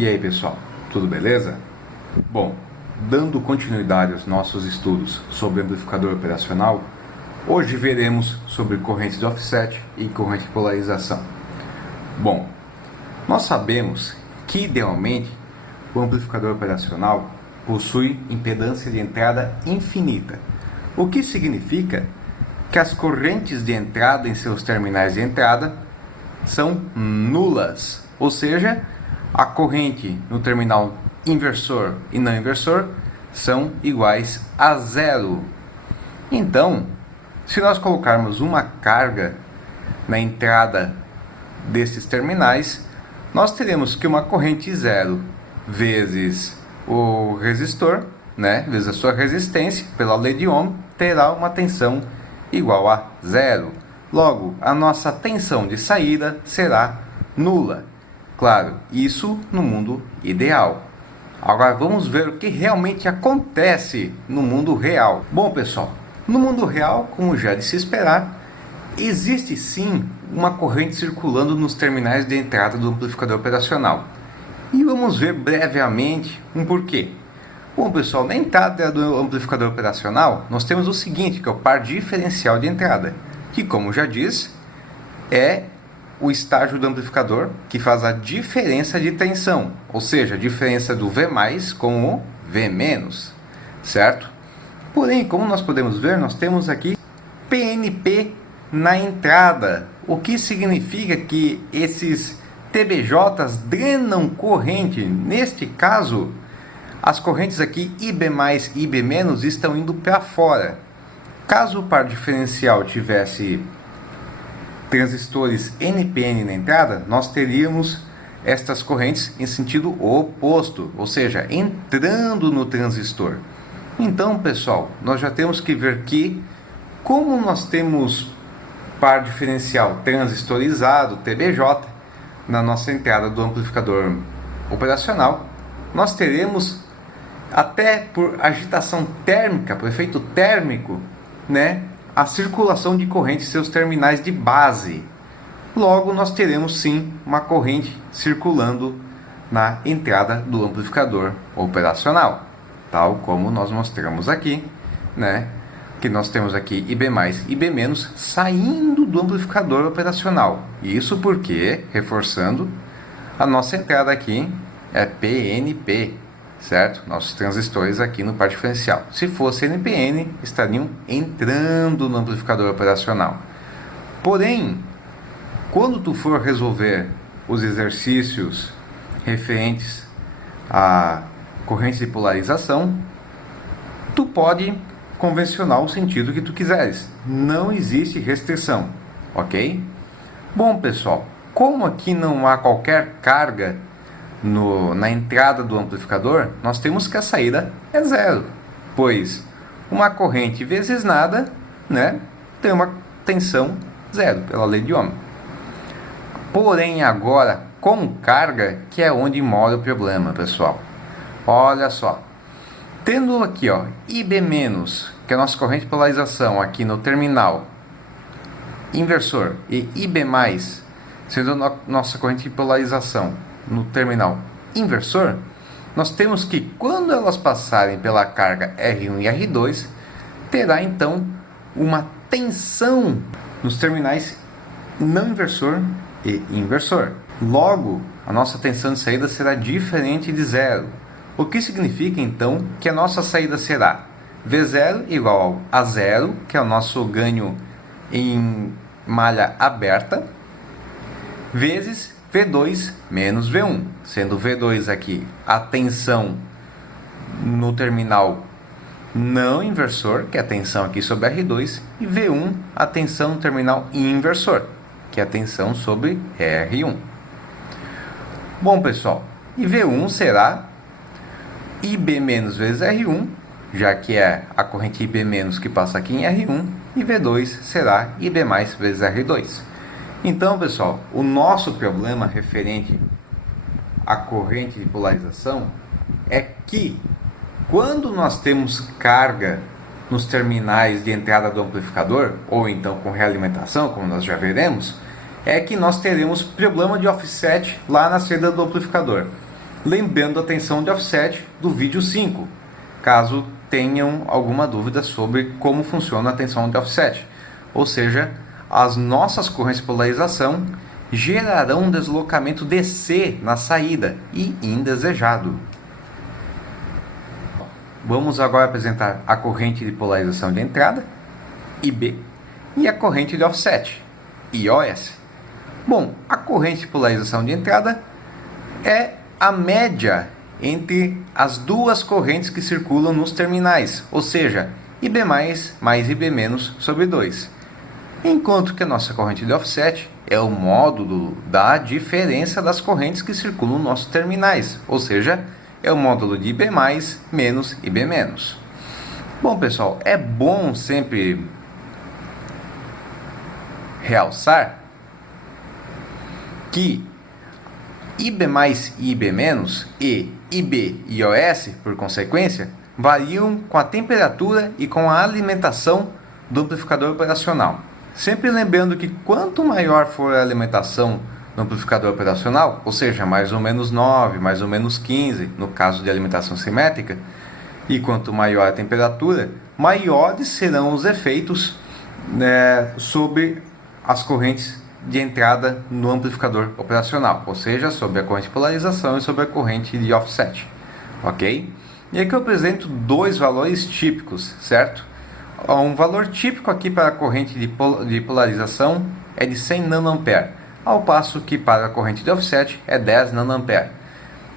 E aí pessoal, tudo beleza? Bom, dando continuidade aos nossos estudos sobre amplificador operacional, hoje veremos sobre correntes de offset e corrente de polarização. Bom, nós sabemos que idealmente o amplificador operacional possui impedância de entrada infinita, o que significa que as correntes de entrada em seus terminais de entrada são nulas, ou seja, a corrente no terminal inversor e não inversor são iguais a zero. Então, se nós colocarmos uma carga na entrada desses terminais, nós teremos que uma corrente zero vezes o resistor, vezes a sua resistência, pela lei de Ohm, terá uma tensão igual a zero. Logo, a nossa tensão de saída será nula. Claro, isso no mundo ideal. Agora vamos ver o que realmente acontece no mundo real. Bom pessoal, no mundo real, como já de se esperar, existe sim uma corrente circulando nos terminais de entrada do amplificador operacional. E vamos ver brevemente um porquê. Bom pessoal, na entrada do amplificador operacional, nós temos o seguinte, que é o par diferencial de entrada, que como já disse, é o estágio do amplificador que faz a diferença de tensão, ou seja, a diferença do V+, com o V-, certo? Porém, como nós podemos ver, nós temos aqui PNP na entrada, o que significa que esses TBJs drenam corrente. Neste caso, as correntes aqui IB+, e IB- estão indo para fora. Caso o par diferencial tivesse transistores NPN na entrada, nós teríamos estas correntes em sentido oposto, ou seja, entrando no transistor. Então, pessoal, nós já temos que ver que, como nós temos par diferencial transistorizado, TBJ, na nossa entrada do amplificador operacional, nós teremos, até por agitação térmica, por efeito térmico, a circulação de corrente em seus terminais de base. Logo, nós teremos sim uma corrente circulando na entrada do amplificador operacional, tal como nós mostramos aqui, que nós temos aqui IB+, IB- saindo do amplificador operacional. Isso porque, reforçando, a nossa entrada aqui é PNP, certo? Nossos transistores aqui no par diferencial. Se fosse NPN, estariam entrando no amplificador operacional. Porém, quando tu for resolver os exercícios referentes a correntes de polarização, tu pode convencionar o sentido que tu quiseres. Não existe restrição, ok? Bom, pessoal, como aqui não há qualquer carga na entrada do amplificador, nós temos que a saída é zero, pois uma corrente vezes nada, tem uma tensão zero, pela lei de Ohm. Porém, agora, com carga, que é onde mora o problema, pessoal. Olha só, tendo aqui, IB-, que é a nossa corrente de polarização aqui no terminal inversor, e IB+, sendo a nossa corrente de polarização no terminal inversor, nós temos que, quando elas passarem pela carga R1 e R2, terá então uma tensão nos terminais não inversor e inversor. Logo, a nossa tensão de saída será diferente de zero, o que significa então que a nossa saída será V0 igual a zero, que é o nosso ganho em malha aberta, vezes V2 menos V1, sendo V2 aqui a tensão no terminal não inversor, que é a tensão aqui sobre R2, e V1 a tensão no terminal inversor, que é a tensão sobre R1. Bom, pessoal, e V1 será IB- vezes R1, já que é a corrente IB- que passa aqui em R1, e V2 será IB+ vezes R2. Então, pessoal, o nosso problema referente à corrente de polarização é que, quando nós temos carga nos terminais de entrada do amplificador, ou então com realimentação, como nós já veremos, é que nós teremos problema de offset lá na saída do amplificador. lembrando a tensão de offset do vídeo 5, caso tenham alguma dúvida sobre como funciona a tensão de offset. Ou seja, as nossas correntes de polarização gerarão um deslocamento DC na saída e indesejado. Vamos agora apresentar a corrente de polarização de entrada, IB, e a corrente de offset, IOS. Bom, a corrente de polarização de entrada é a média entre as duas correntes que circulam nos terminais, ou seja, IB+, mais IB- sobre 2. Enquanto que a nossa corrente de offset é o módulo da diferença das correntes que circulam nos nossos terminais, ou seja, é o módulo de IB+, menos IB-. Bom, pessoal, é bom sempre realçar que IB+, e IB- e IB e IOS, por consequência, variam com a temperatura e com a alimentação do amplificador operacional. Sempre lembrando que quanto maior for a alimentação do amplificador operacional, ou seja, mais ou menos 9, mais ou menos 15, no caso de alimentação simétrica, e quanto maior a temperatura, maiores serão os efeitos sobre as correntes de entrada no amplificador operacional, ou seja, sobre a corrente de polarização e sobre a corrente de offset, ok? E aqui eu apresento dois valores típicos, certo? Um valor típico aqui para a corrente de polarização é de 100 nA, ao passo que para a corrente de offset é 10 nA.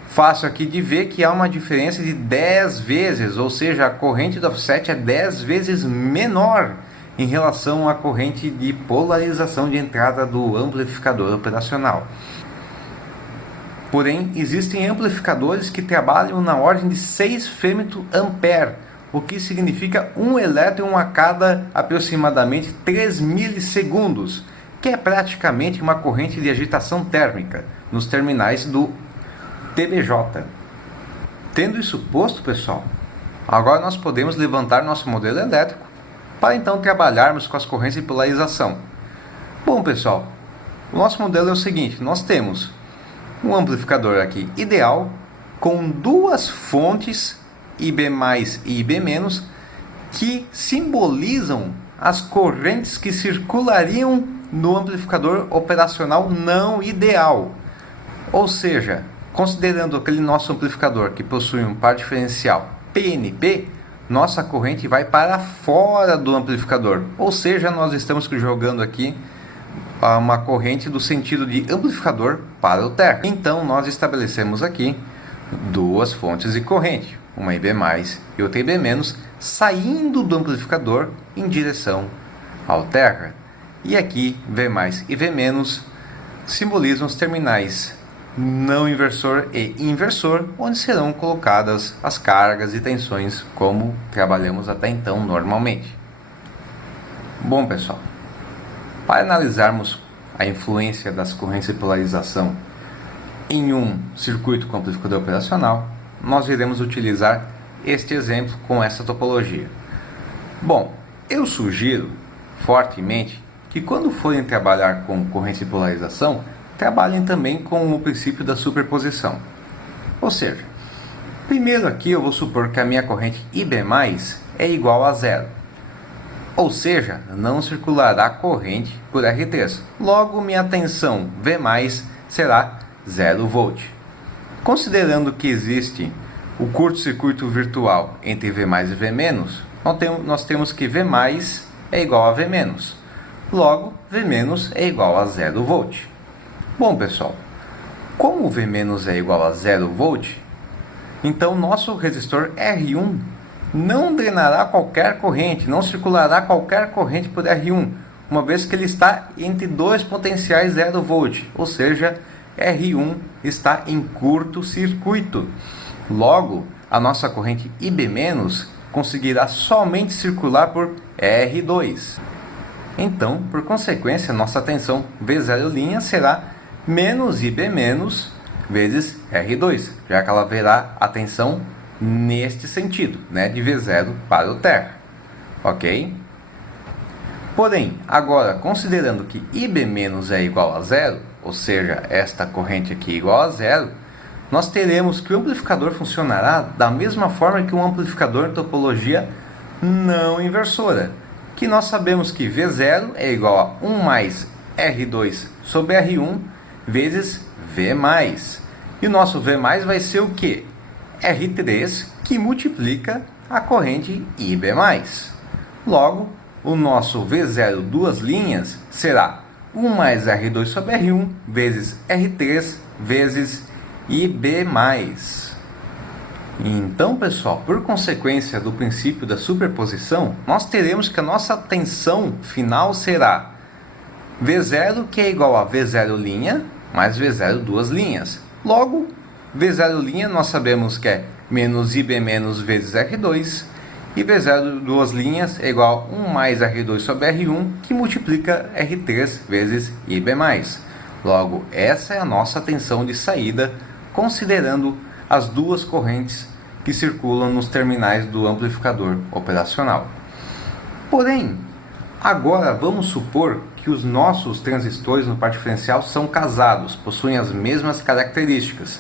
Fácil aqui de ver que há uma diferença de 10 vezes, ou seja, a corrente de offset é 10 vezes menor em relação à corrente de polarização de entrada do amplificador operacional. Porém, existem amplificadores que trabalham na ordem de 6 femtoampere, o que significa 1 elétron a cada aproximadamente 3 milissegundos, que é praticamente uma corrente de agitação térmica nos terminais do TBJ. Tendo isso posto, pessoal, agora nós podemos levantar nosso modelo elétrico para então trabalharmos com as correntes de polarização. Bom, pessoal, o nosso modelo é o seguinte: nós temos um amplificador aqui ideal com duas fontes IB+ e IB-, que simbolizam as correntes que circulariam no amplificador operacional não ideal. Ou seja, considerando aquele nosso amplificador que possui um par diferencial PNP, nossa corrente vai para fora do amplificador. Ou seja, nós estamos jogando aqui uma corrente do sentido de amplificador para o terra. Então, nós estabelecemos aqui duas fontes de corrente, uma IB+ e outra IB-, saindo do amplificador em direção ao terra. E aqui, V+ e V- simbolizam os terminais não inversor e inversor, onde serão colocadas as cargas e tensões como trabalhamos até então normalmente. Bom, pessoal, para analisarmos a influência das correntes de polarização em um circuito com amplificador operacional, nós iremos utilizar este exemplo com essa topologia. Bom, eu sugiro fortemente que quando forem trabalhar com correntes de polarização, trabalhem também com o princípio da superposição. Ou seja, primeiro aqui eu vou supor que a minha corrente IB+ é igual a zero. Ou seja, não circulará corrente por R3. Logo, minha tensão V+ será 0 volt. Considerando que existe o curto-circuito virtual entre V+ e V-, nós temos que V+ é igual a V-. Logo, V- é igual a 0 volt. Bom, pessoal, como V- é igual a 0 volt, então nosso resistor R1 não drenará qualquer corrente, não circulará qualquer corrente por R1, uma vez que ele está entre dois potenciais 0 volt, ou seja, R1 está em curto-circuito. Logo, a nossa corrente IB- conseguirá somente circular por R2. Então, por consequência, nossa tensão V0' será menos IB- vezes R2, já que ela verá a tensão neste sentido, de V0 para o terra, ok? Porém, agora, considerando que IB- é igual a zero, ou seja, esta corrente aqui é igual a zero, nós teremos que o amplificador funcionará da mesma forma que um amplificador em topologia não inversora, que nós sabemos que V0 é igual a 1 mais R2 sobre R1 vezes V+. E o nosso V+ vai ser o quê? R3, que multiplica a corrente IB+. Logo, o nosso V0 duas linhas será 1 mais R2 sobre R1 vezes R3 vezes IB+. Então, pessoal, por consequência do princípio da superposição, nós teremos que a nossa tensão final será V0, que é igual a V0' mais V0 duas linhas. Logo, V0' nós sabemos que é menos IB- vezes R2, e V0 duas linhas é igual a 1 mais R2 sobre R1, que multiplica R3 vezes IB+. Logo, essa é a nossa tensão de saída, considerando as duas correntes que circulam nos terminais do amplificador operacional. Porém, agora vamos supor que os nossos transistores no par diferencial são casados, possuem as mesmas características.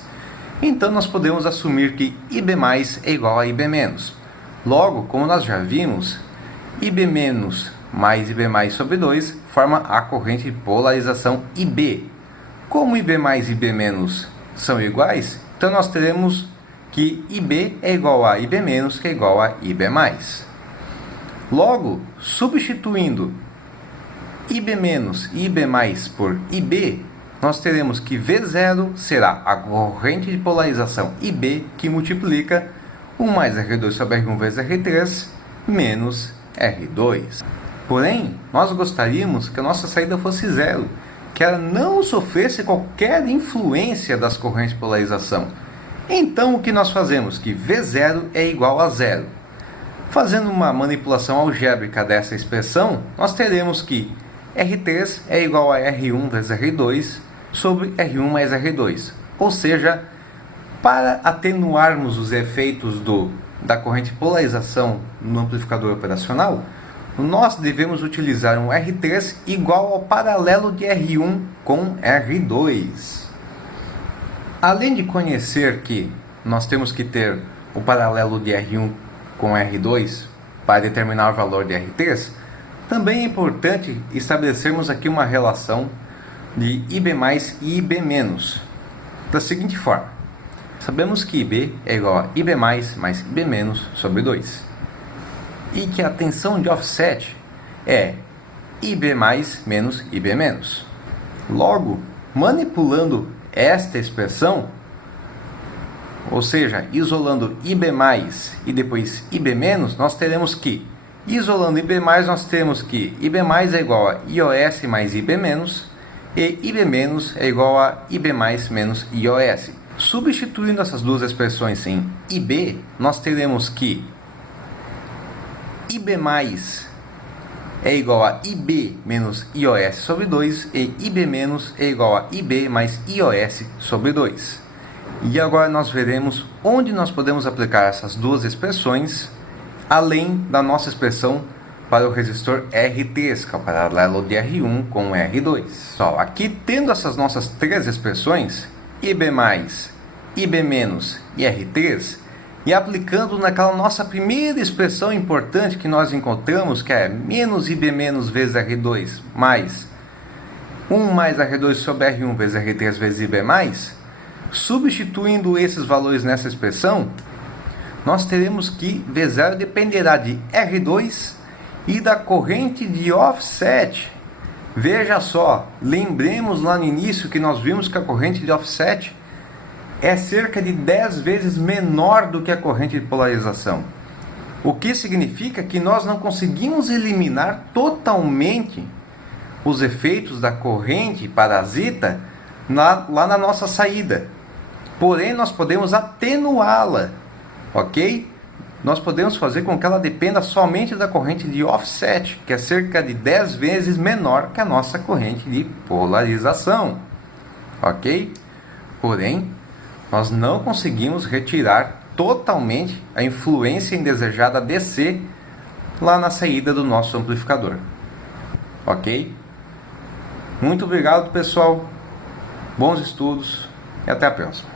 Então nós podemos assumir que IB+ é igual a IB-. Logo, como nós já vimos, IB- mais IB+ sobre 2 forma a corrente de polarização IB. Como IB+ e IB- são iguais, então nós teremos que IB é igual a IB-, que é igual a IB+. Logo, substituindo IB- e IB+ por IB, nós teremos que V0 será a corrente de polarização IB, que multiplica 1 mais R2 sobre R1 vezes R3 menos R2. Porém, nós gostaríamos que a nossa saída fosse zero, que ela não sofresse qualquer influência das correntes de polarização. Então, o que nós fazemos? Que V0 é igual a zero. Fazendo uma manipulação algébrica dessa expressão, nós teremos que R3 é igual a R1 vezes R2 sobre R1 mais R2. Ou seja, para atenuarmos os efeitos da corrente de polarização no amplificador operacional, nós devemos utilizar um R3 igual ao paralelo de R1 com R2. Além de conhecer que nós temos que ter o paralelo de R1 com R2 para determinar o valor de R3, também é importante estabelecermos aqui uma relação de IB+ e IB-, da seguinte forma. Sabemos que IB é igual a IB+ mais IB- sobre 2. E que a tensão de offset é IB+ menos IB-. Logo, manipulando esta expressão, ou seja, isolando IB+ e depois IB-, nós teremos que, isolando IB+, nós temos que IB+ é igual a IOS mais IB-, e IB- é igual a IB+ menos IOS. Substituindo essas duas expressões em IB, nós teremos que IB+ é igual a IB menos IOS sobre 2 e IB- é igual a IB mais IOS sobre 2. E agora nós veremos onde nós podemos aplicar essas duas expressões, além da nossa expressão para o resistor R3, que é o paralelo de R1 com R2. Só, aqui tendo essas nossas três expressões, IB+, IB- e R3, e aplicando naquela nossa primeira expressão importante que nós encontramos, que é menos IB- vezes R2 mais 1 mais R2 sobre R1 vezes R3 vezes IB+, substituindo esses valores nessa expressão, nós teremos que V0 dependerá de R2 e da corrente de offset. Veja só, lembremos lá no início que nós vimos que a corrente de offset é cerca de 10 vezes menor do que a corrente de polarização. O que significa que nós não conseguimos eliminar totalmente os efeitos da corrente parasita lá na nossa saída. Porém, nós podemos atenuá-la, ok? Nós podemos fazer com que ela dependa somente da corrente de offset, que é cerca de 10 vezes menor que a nossa corrente de polarização, ok? Porém, nós não conseguimos retirar totalmente a influência indesejada DC lá na saída do nosso amplificador, ok? Muito obrigado, pessoal, bons estudos e até a próxima.